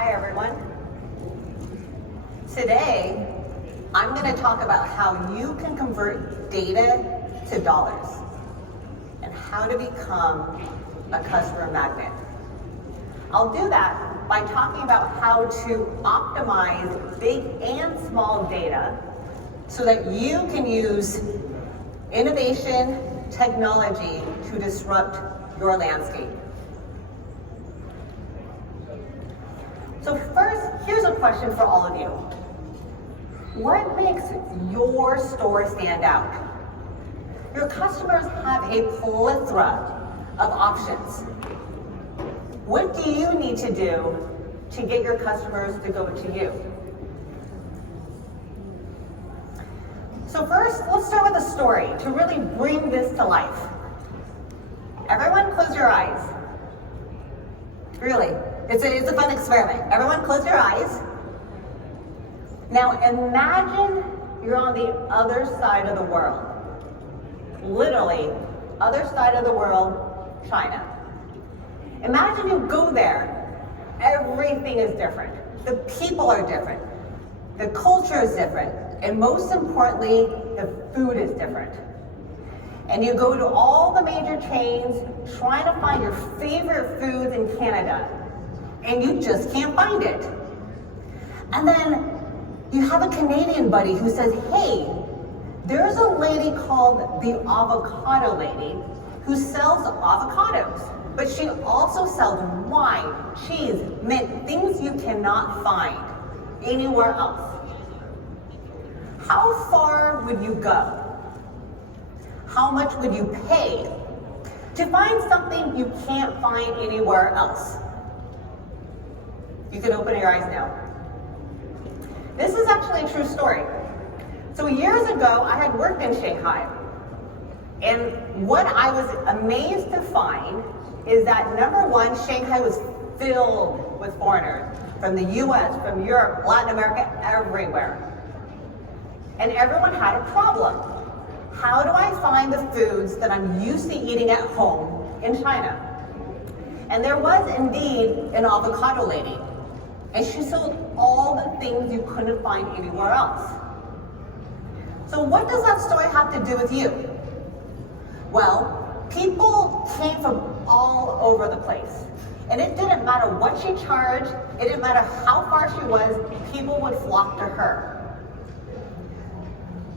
Hi everyone. Today, I'm going to talk about how you can convert data to dollars and how to become a customer magnet. I'll do that by talking about how to optimize big and small data so that you can use innovation, technology to disrupt your landscape. So first, here's a question for all of you. What makes your store stand out? Your customers have a plethora of options. What do you need to do to get your customers to go to you? So first, let's start with a story to really bring this to life. Everyone close your eyes. Really, it's a fun experiment. Everyone close your eyes. Now imagine you're on the other side of the world. Literally, other side of the world, China. Imagine you go there. Everything is different. The people are different. The culture is different. And most importantly, the food is different. And you go to all the major chains trying to find your favorite foods in Canada. And you just can't find it. And then you have a Canadian buddy who says, hey, there's a lady called the Avocado Lady who sells avocados, but she also sells wine, cheese, mint, things you cannot find anywhere else. How far would you go? How much would you pay to find something you can't find anywhere else? You can open your eyes now. This is actually a true story. So years ago, I had worked in Shanghai. And what I was amazed to find is that number one, Shanghai was filled with foreigners from the US, from Europe, Latin America, everywhere. And everyone had a problem. How do I find the foods that I'm used to eating at home in China? And there was indeed an avocado lady. And she sold all the things you couldn't find anywhere else. So what does that story have to do with you? Well, people came from all over the place. And it didn't matter what she charged, it didn't matter how far she was, people would flock to her.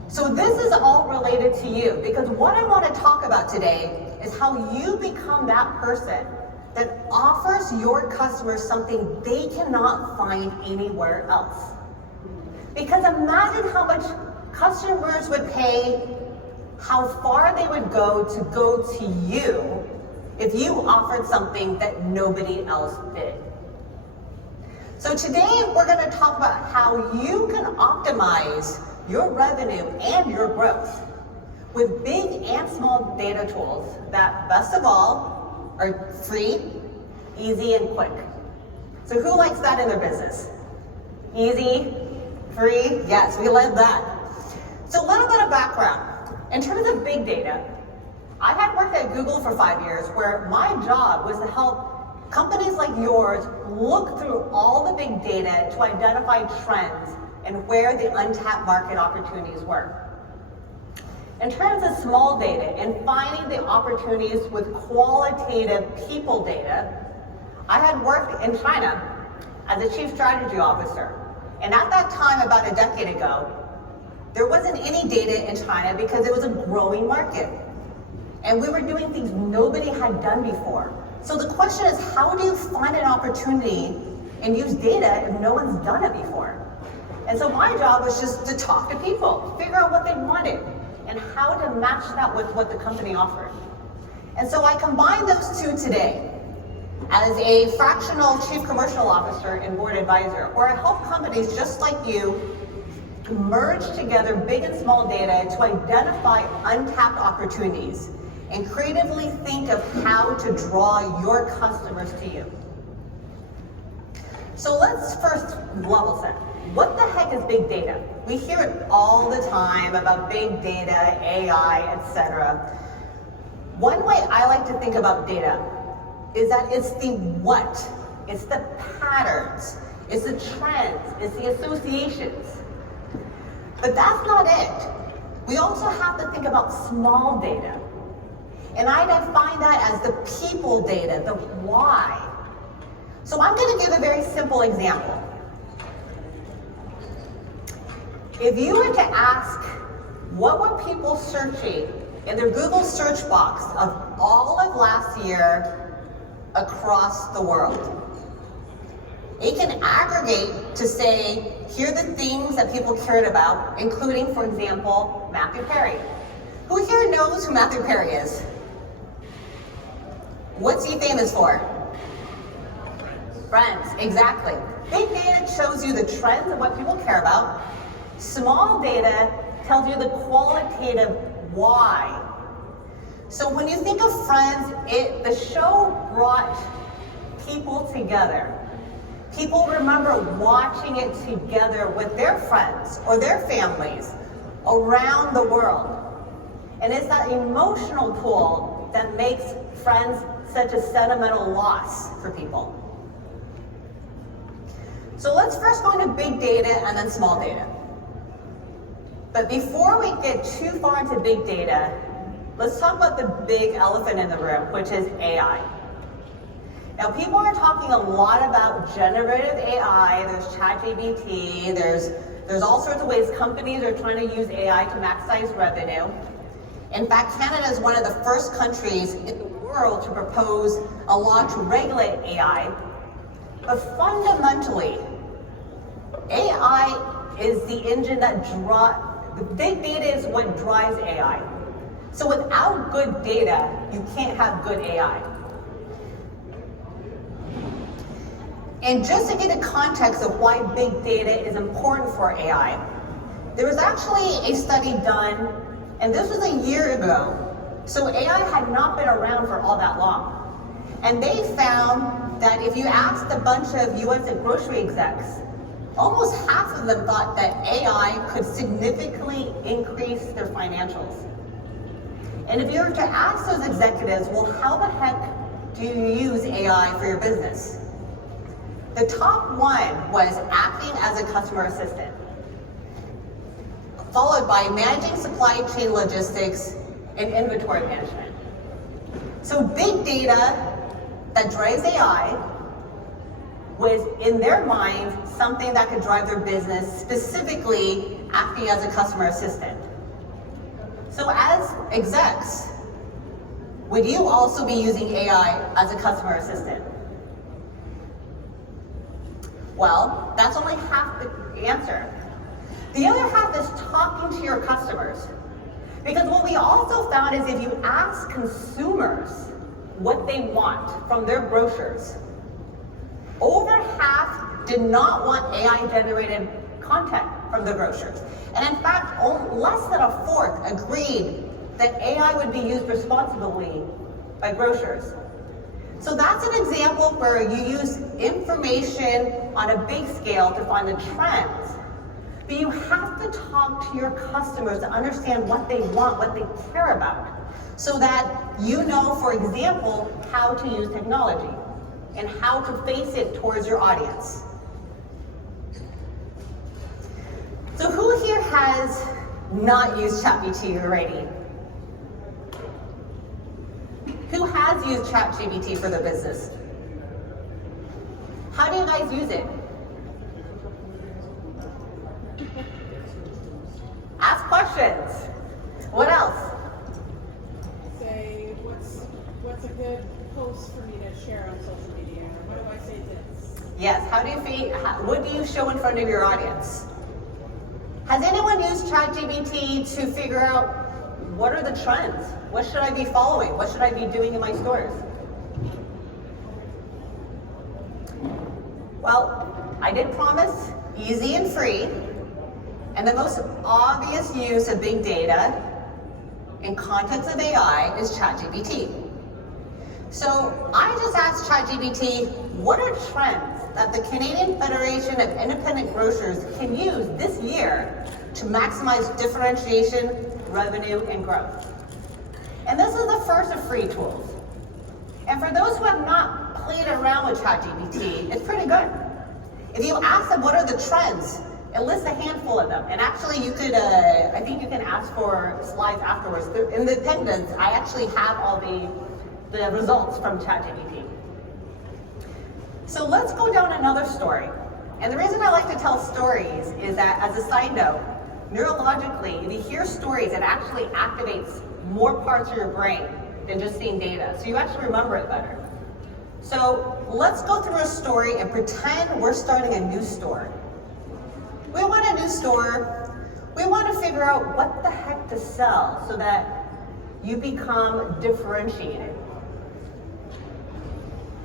So this is all related to you, because what I want to talk about today is how you become that person that offers your customers something they cannot find anywhere else. Because imagine how much customers would pay, how far they would go to you if you offered something that nobody else did. So today we're going to talk about how you can optimize your revenue and your growth with big and small data tools that, best of all, are free, easy, and quick. So who likes that in their business? Easy, free, yes, we love that. So a little bit of background. In terms of big data, I had worked at Google for 5 years where my job was to help companies like yours look through all the big data to identify trends and where the untapped market opportunities were. In terms of small data and finding the opportunities with qualitative people data, I had worked in China as a chief strategy officer. And at that time, about a decade ago, there wasn't any data in China because it was a growing market. And we were doing things nobody had done before. So the question is, how do you find an opportunity and use data if no one's done it before? And so my job was just to talk to people, figure out what they wanted, and how to match that with what the company offered. And so I combined those two today as a fractional chief commercial officer and board advisor, where I help companies just like you merge together big and small data to identify untapped opportunities and creatively think of how to draw your customers to you. So let's first level set. What the heck is big data? We hear it all the time about big data, AI, etc. One way I like to think about data is that it's the what, it's the patterns, it's the trends, it's the associations. But that's not it. We also have to think about small data. And I define that as the people data, the why. So I'm going to give a very simple example. If you were to ask, what were people searching in their Google search box of all of last year across the world? It can aggregate to say, here are the things that people cared about, including, for example, Matthew Perry. Who here knows who Matthew Perry is? What's he famous for? Friends, exactly. Big data shows you the trends of what people care about. Small data tells you the qualitative why. So when you think of Friends, the show brought people together. People remember watching it together with their friends or their families around the world. And it's that emotional pull that makes Friends such a sentimental loss for people. So let's first go into big data and then small data. But before we get too far into big data, let's talk about the big elephant in the room, which is AI. Now, people are talking a lot about generative AI. There's ChatGPT. There's all sorts of ways companies are trying to use AI to maximize revenue. In fact, Canada is one of the first countries in the world to propose a law to regulate AI. But fundamentally, AI is the engine that the big data is what drives AI. So without good data, you can't have good AI. And just to get a context of why big data is important for AI, there was actually a study done, and this was a year ago. So AI had not been around for all that long. And they found that if you asked a bunch of US grocery execs, almost half of them thought that AI could significantly increase their financials. And if you were to ask those executives, well, how the heck do you use AI for your business? The top one was acting as a customer assistant, followed by managing supply chain logistics and inventory management. So big data that drives AI was, in their mind, something that could drive their business, specifically acting as a customer assistant. So as execs, would you also be using AI as a customer assistant? Well, that's only half the answer. The other half is talking to your customers. Because what we also found is if you ask consumers what they want from their brochures, over half did not want AI-generated content from the brochures. And in fact, less than a fourth agreed that AI would be used responsibly by grocers. So that's an example where you use information on a big scale to find the trends. But you have to talk to your customers to understand what they want, what they care about, so that you know, for example, how to use technology and how to face it towards your audience. So who here has not used ChatGPT already? Who has used ChatGPT for their business? How do you guys use it? Ask questions. What else? Say, what's a good post for me to share on social media? What do I say to this? Yes, what do you show in front of your audience? Has anyone used ChatGPT to figure out what are the trends? What should I be following? What should I be doing in my stores? Well, I did promise easy and free. And the most obvious use of big data in context of AI is ChatGPT. So I just asked ChatGPT, what are trends that the Canadian Federation of Independent Grocers can use this year to maximize differentiation, revenue, and growth? And this is the first of free tools. And for those who have not played around with ChatGPT, it's pretty good. If you ask them what are the trends, it lists a handful of them. And actually you could, I think you can ask for slides afterwards. In the appendix, I actually have all the results from ChatGPT. So let's go down another story. And the reason I like to tell stories is that, as a side note, neurologically, if you hear stories, it actually activates more parts of your brain than just seeing data. So you actually remember it better. So let's go through a story and pretend we're starting a new store. We want a new store. We want to figure out what the heck to sell so that you become differentiated.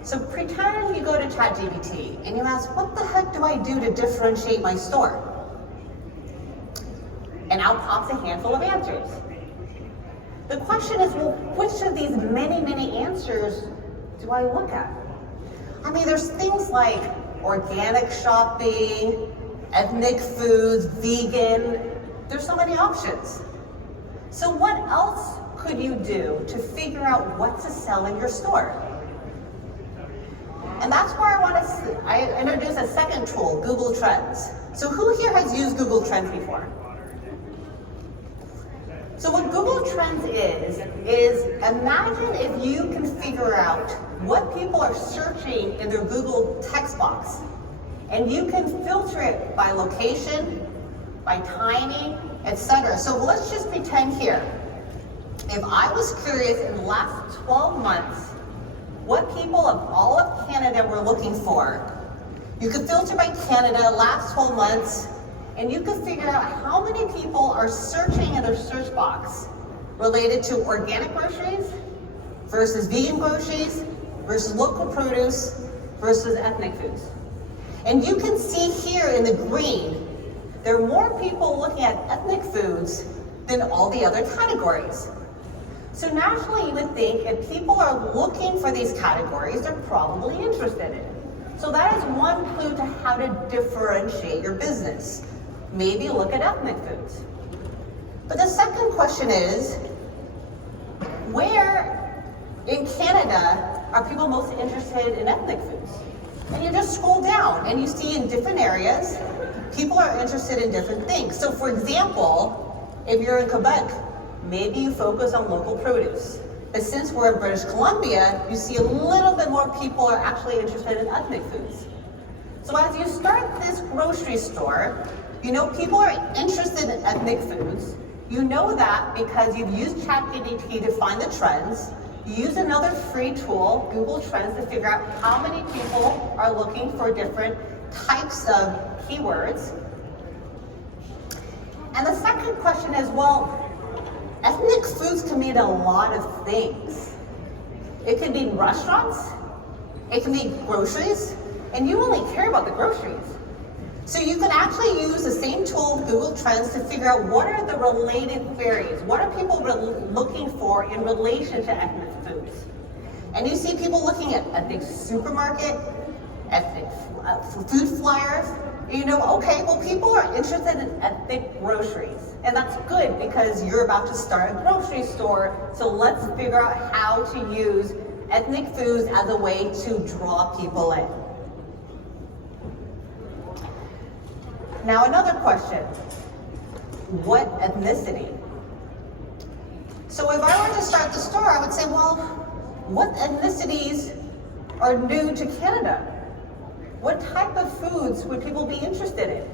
So pretend you go to ChatGPT and you ask, what the heck do I do to differentiate my store? And out pops a handful of answers. The question is, well, which of these many, many answers do I look at? I mean, there's things like organic shopping, ethnic foods, vegan. There's so many options. So what else could you do to figure out what to sell in your store? And that's where I introduce a second tool, Google Trends. So who here has used Google Trends before? So what Google Trends is imagine if you can figure out what people are searching in their Google text box, and you can filter it by location, by timing, etc. So let's just pretend here, if I was curious in the last 12 months, what people of all of Canada were looking for, you could filter by Canada, last 12 months, and you can figure out how many people are searching in their search box related to organic groceries versus vegan groceries versus local produce versus ethnic foods. And you can see here in the green, there are more people looking at ethnic foods than all the other categories. So naturally you would think if people are looking for these categories, they're probably interested in it. So that is one clue to how to differentiate your business. Maybe look at ethnic foods. But the second question is, where in Canada are people most interested in ethnic foods? And you just scroll down and you see in different areas, people are interested in different things. So for example, if you're in Quebec, maybe you focus on local produce. But since we're in British Columbia, you see a little bit more people are actually interested in ethnic foods. So as you start this grocery store, you know people are interested in ethnic foods. You know that because you've used ChatGPT to find the trends. You use another free tool, Google Trends, to figure out how many people are looking for different types of keywords. And the second question is, well, ethnic foods can mean a lot of things. It can mean restaurants, it can mean groceries, and you only care about the groceries. So you can actually use the same tool, Google Trends, to figure out what are the related queries. What are people looking for in relation to ethnic foods? And you see people looking at ethnic supermarket, ethnic food flyers. You know, okay, well, people are interested in ethnic groceries. And that's good because you're about to start a grocery store. So let's figure out how to use ethnic foods as a way to draw people in. Now another question, what ethnicity? So if I were to start the store, I would say, well, what ethnicities are new to Canada? What type of foods would people be interested in?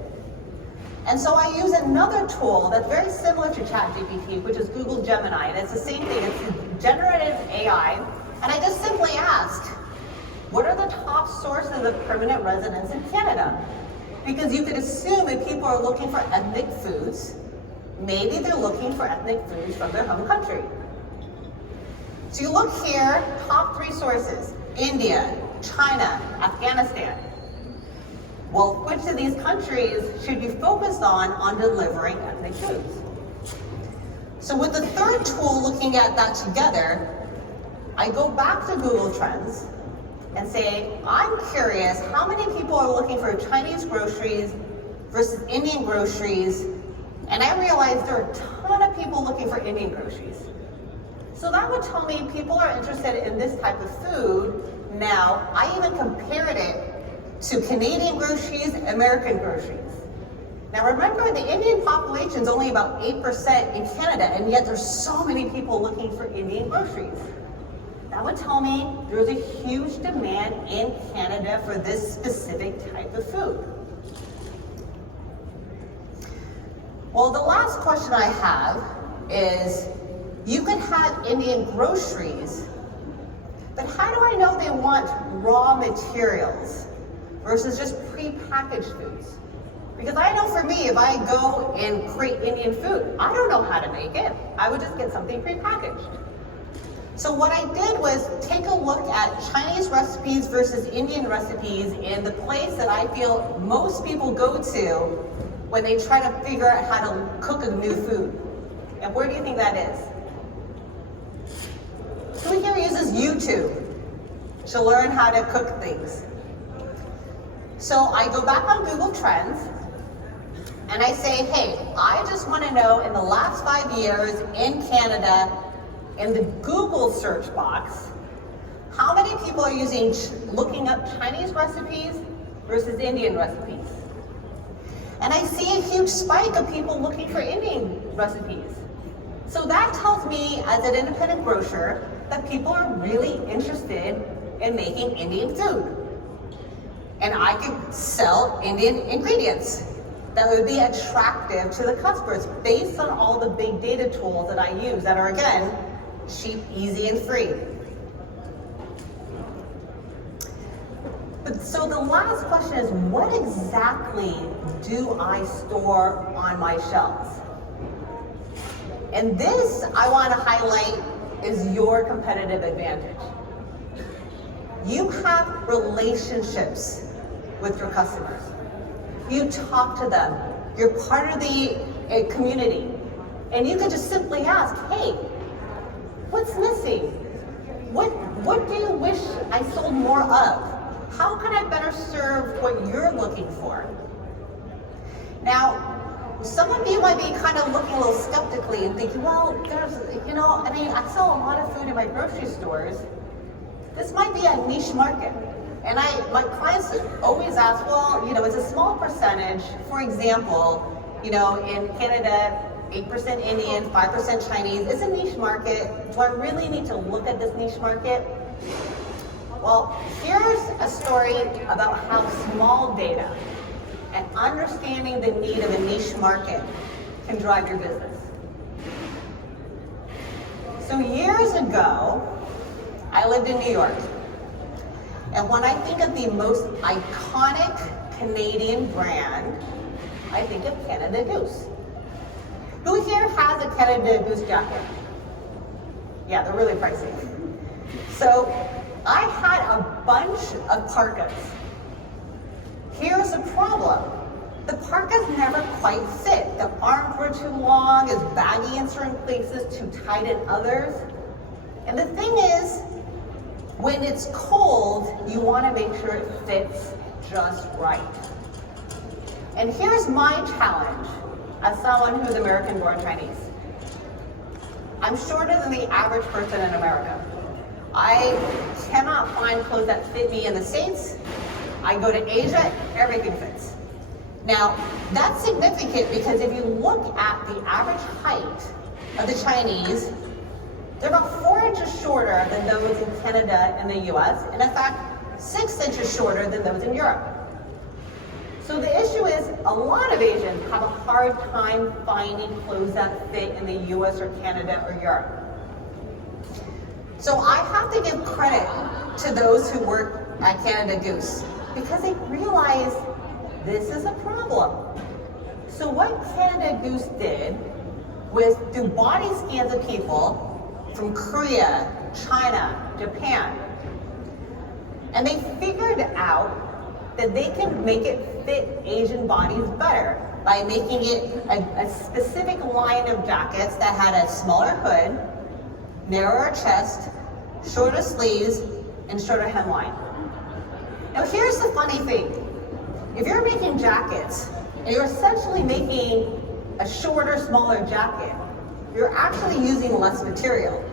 And so I use another tool that's very similar to ChatGPT, which is Google Gemini, and it's the same thing, it's generative AI, and I just simply ask, what are the top sources of permanent residence in Canada? Because you could assume if people are looking for ethnic foods, maybe they're looking for ethnic foods from their home country. So you look here, top 3 sources, India, China, Afghanistan. Well, which of these countries should you focus on delivering ethnic foods? So with the third tool looking at that together, I go back to Google Trends and say, I'm curious how many people are looking for Chinese groceries versus Indian groceries, and I realize there are a ton of people looking for Indian groceries. So that would tell me people are interested in this type of food. Now, I even compared it to Canadian groceries, American groceries. Now remember, the Indian population is only about 8% in Canada, and yet there's so many people looking for Indian groceries. That would tell me there's a huge demand in Canada for this specific type of food. Well, the last question I have is, you could have Indian groceries, but how do I know they want raw materials versus just pre-packaged foods? Because I know for me, if I go and create Indian food, I don't know how to make it. I would just get something pre-packaged. So what I did was take a look at Chinese recipes versus Indian recipes in the place that I feel most people go to when they try to figure out how to cook a new food. And where do you think that is? Who here uses YouTube to learn how to cook things? So I go back on Google Trends and I say, hey, I just want to know in the last 5 years in Canada, in the Google search box, how many people are looking up Chinese recipes versus Indian recipes? And I see a huge spike of people looking for Indian recipes. So that tells me, as an independent grocer, that people are really interested in making Indian food. And I could sell Indian ingredients that would be attractive to the customers based on all the big data tools that I use that are, again, cheap, easy, and free. But so the last question is, what exactly do I store on my shelves? And this, I want to highlight, is your competitive advantage. You have relationships with your customers. You talk to them. You're part of the community. And you can just simply ask, hey, what's missing? What do you wish I sold more of? How can I better serve what you're looking for? Now, some of you might be kind of looking a little skeptically and thinking, well, I sell a lot of food in my grocery stores. This might be a niche market. And my clients always ask, well, it's a small percentage. For example, in Canada, 8% Indian, 5% Chinese. It's a niche market. Do I really need to look at this niche market? Well, here's a story about how small data and understanding the need of a niche market can drive your business. So years ago, I lived in New York. And when I think of the most iconic Canadian brand, I think of Canada Goose. Who here has a Canada Goose jacket? Yeah, they're really pricey. So I had a bunch of parkas. Here's the problem. The parkas never quite fit. The arms were too long, it's baggy in certain places, too tight in others. And the thing is, when it's cold, you want to make sure it fits just right. And here's my challenge as someone who's American-born Chinese. I'm shorter than the average person in America. I cannot find clothes that fit me in the States. I go to Asia, everything fits. Now, that's significant because if you look at the average height of the Chinese, they're about 4 inches shorter than those in Canada and the US, and in fact, 6 inches shorter than those in Europe. So the issue is, a lot of Asians have a hard time finding clothes that fit in the US or Canada or Europe. So I have to give credit to those who work at Canada Goose because they realized this is a problem. So what Canada Goose did was do body scans of people from Korea, China, Japan, and they figured out that they can make it fit Asian bodies better by making it a specific line of jackets that had a smaller hood, narrower chest, shorter sleeves, and shorter hemline. Now here's the funny thing. If you're making jackets, and you're essentially making a shorter, smaller jacket, you're actually using less material.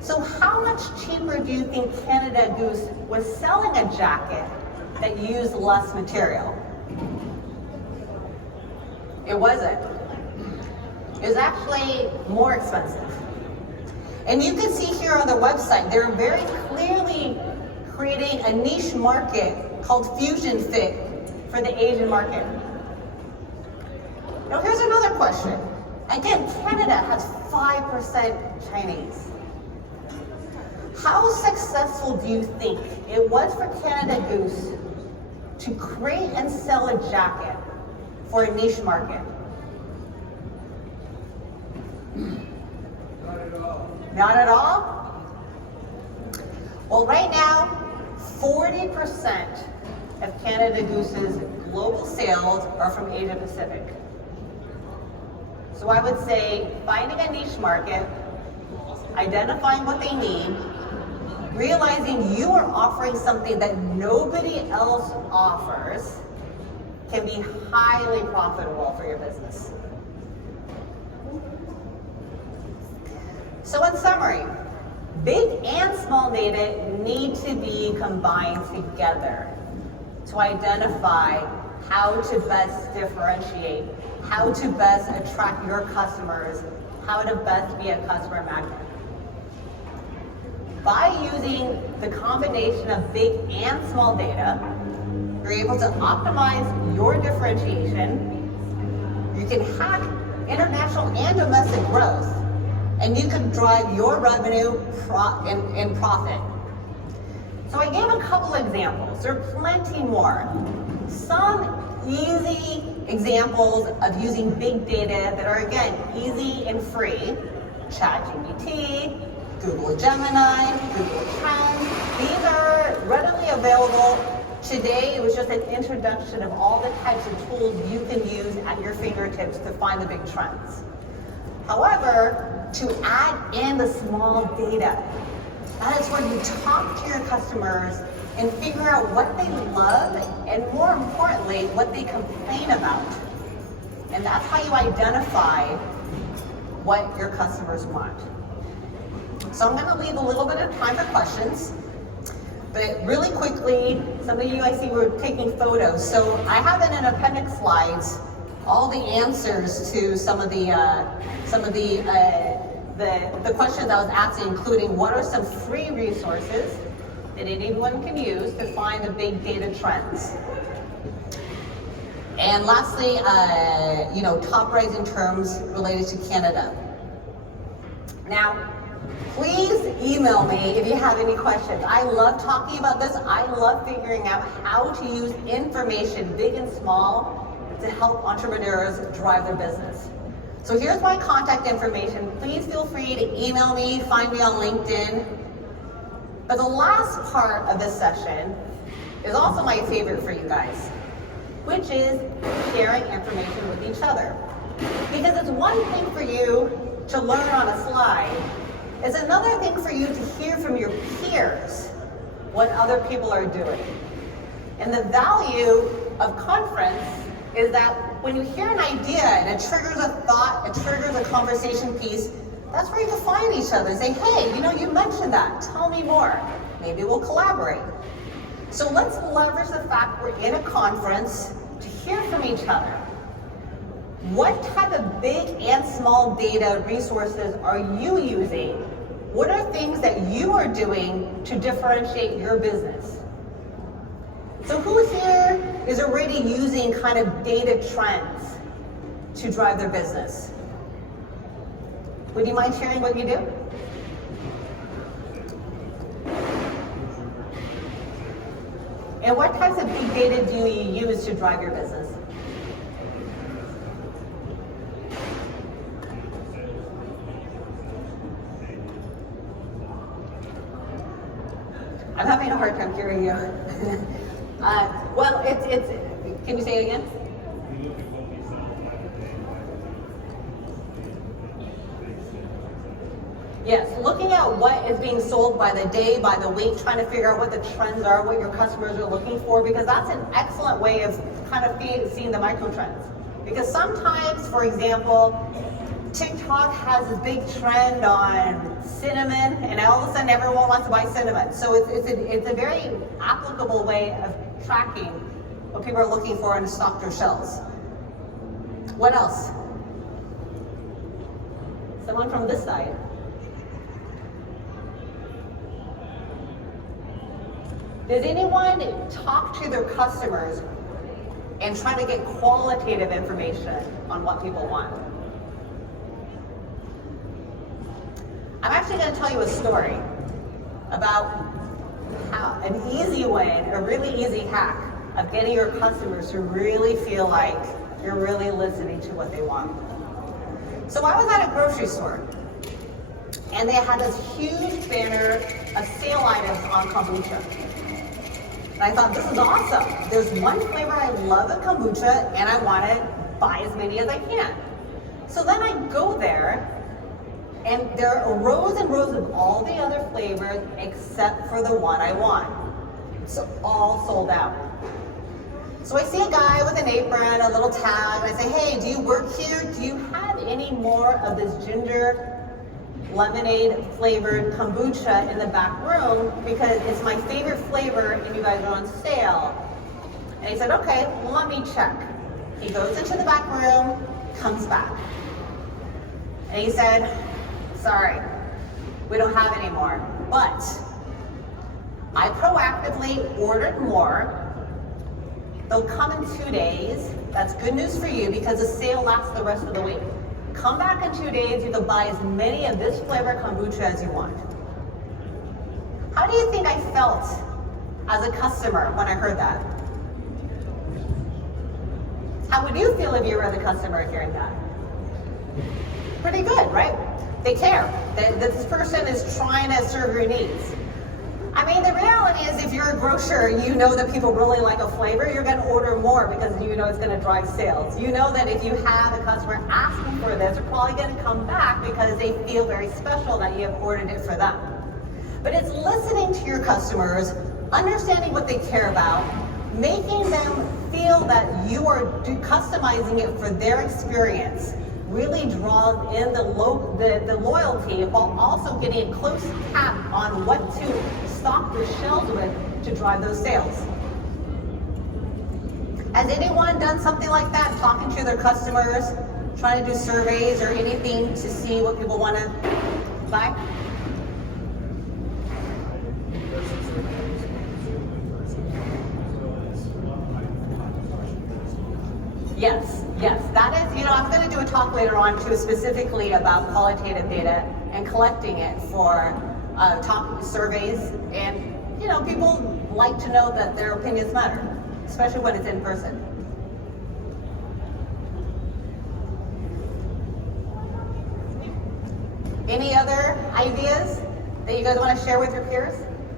So how much cheaper do you think Canada Goose was selling a jacket that used less material. It wasn't. It was actually more expensive. And you can see here on the website, they're very clearly creating a niche market called Fusion Fit for the Asian market. Now here's another question. Again, Canada has 5% Chinese. How successful do you think it was for Canada Goose to create and sell a jacket for a niche market? Not at all? Well, right now, 40% of Canada Goose's global sales are from Asia Pacific. So I would say finding a niche market, identifying what they need, realizing you are offering something that nobody else offers can be highly profitable for your business. So in summary, big and small data need to be combined together to identify how to best differentiate, how to best attract your customers, how to best be a customer magnet. By using the combination of big and small data, you're able to optimize your differentiation, you can hack international and domestic growth, and you can drive your revenue and profit. So I gave a couple examples. There are plenty more. Some easy examples of using big data that are, again, easy and free. ChatGPT, Google Gemini, Google Trends. These are readily available. Today, it was just an introduction of all the types of tools you can use at your fingertips to find the big trends. However, to add in the small data, that is where you talk to your customers and figure out what they love and, more importantly, what they complain about. And that's how you identify what your customers want. So I'm going to leave a little bit of time for questions. But really quickly, some of you I see were taking photos. So I have in an appendix slides all the answers to some of the questions I was asking, including what are some free resources that anyone can use to find the big data trends. And lastly, top rising terms related to Canada. Now, please email me if you have any questions. I love talking about this. I love figuring out how to use information, big and small, to help entrepreneurs drive their business. So here's my contact information. Please feel free to email me, find me on LinkedIn. But the last part of this session is also my favorite for you guys, which is sharing information with each other. Because it's one thing for you to learn on a slide. It's another thing for you to hear from your peers what other people are doing. And the value of conference is that when you hear an idea and it triggers a thought, it triggers a conversation piece, that's where you can find each other and say, hey, you mentioned that, tell me more. Maybe we'll collaborate. So let's leverage the fact we're in a conference to hear from each other. What type of big and small data resources are you using? What are things that you are doing to differentiate your business? So who here is already using kind of data trends to drive their business? Would you mind sharing what you do? And what types of big data do you use to drive your business? I'm having a hard time hearing you. Can you say it again? Yes, looking at what is being sold by the day, by the week, trying to figure out what the trends are, what your customers are looking for, because that's an excellent way of kind of seeing the micro trends. Because sometimes, for example, TikTok has this big trend on cinnamon, and all of a sudden everyone wants to buy cinnamon. So it's a very applicable way of tracking what people are looking for in stock or shelves. What else? Someone from this side. Does anyone talk to their customers and try to get qualitative information on what people want? I'm actually going to tell you a story about how an easy way, a really easy hack of getting your customers to really feel like you're really listening to what they want. So I was at a grocery store, and they had this huge banner of sale items on kombucha. And I thought, this is awesome. There's one flavor I love of kombucha, and I want to buy as many as I can. So then I go there, and there are rows and rows of all the other flavors except for the one I want. So all sold out. So I see a guy with an apron, a little tag, and I say, hey, do you work here? Do you have any more of this ginger lemonade flavored kombucha in the back room? Because it's my favorite flavor and you guys are on sale. And he said, okay, well, let me check. He goes into the back room, comes back. And he said, sorry, we don't have any more. But I proactively ordered more. They'll come in 2 days. That's good news for you because the sale lasts the rest of the week. Come back in 2 days, you can buy as many of this flavor kombucha as you want. How do you think I felt as a customer when I heard that? How would you feel if you were the customer hearing that? Pretty good, right? They care. This person is trying to serve your needs. I mean, the reality is if you're a grocer, you know that people really like a flavor, you're going to order more because you know it's going to drive sales. You know that if you have a customer asking for this, they're probably going to come back because they feel very special that you have ordered it for them. But it's listening to your customers, understanding what they care about, making them feel that you are customizing it for their experience, really draws in the loyalty while also getting a close cap on what to stock your shelves with to drive those sales. Has anyone done something like that, talking to their customers, trying to do surveys or anything to see what people want to buy? Yes, that is, I'm going to do a talk later on too, specifically about qualitative data and collecting it for top surveys. And, people like to know that their opinions matter, especially when it's in person. Any other ideas that you guys want to share with your peers?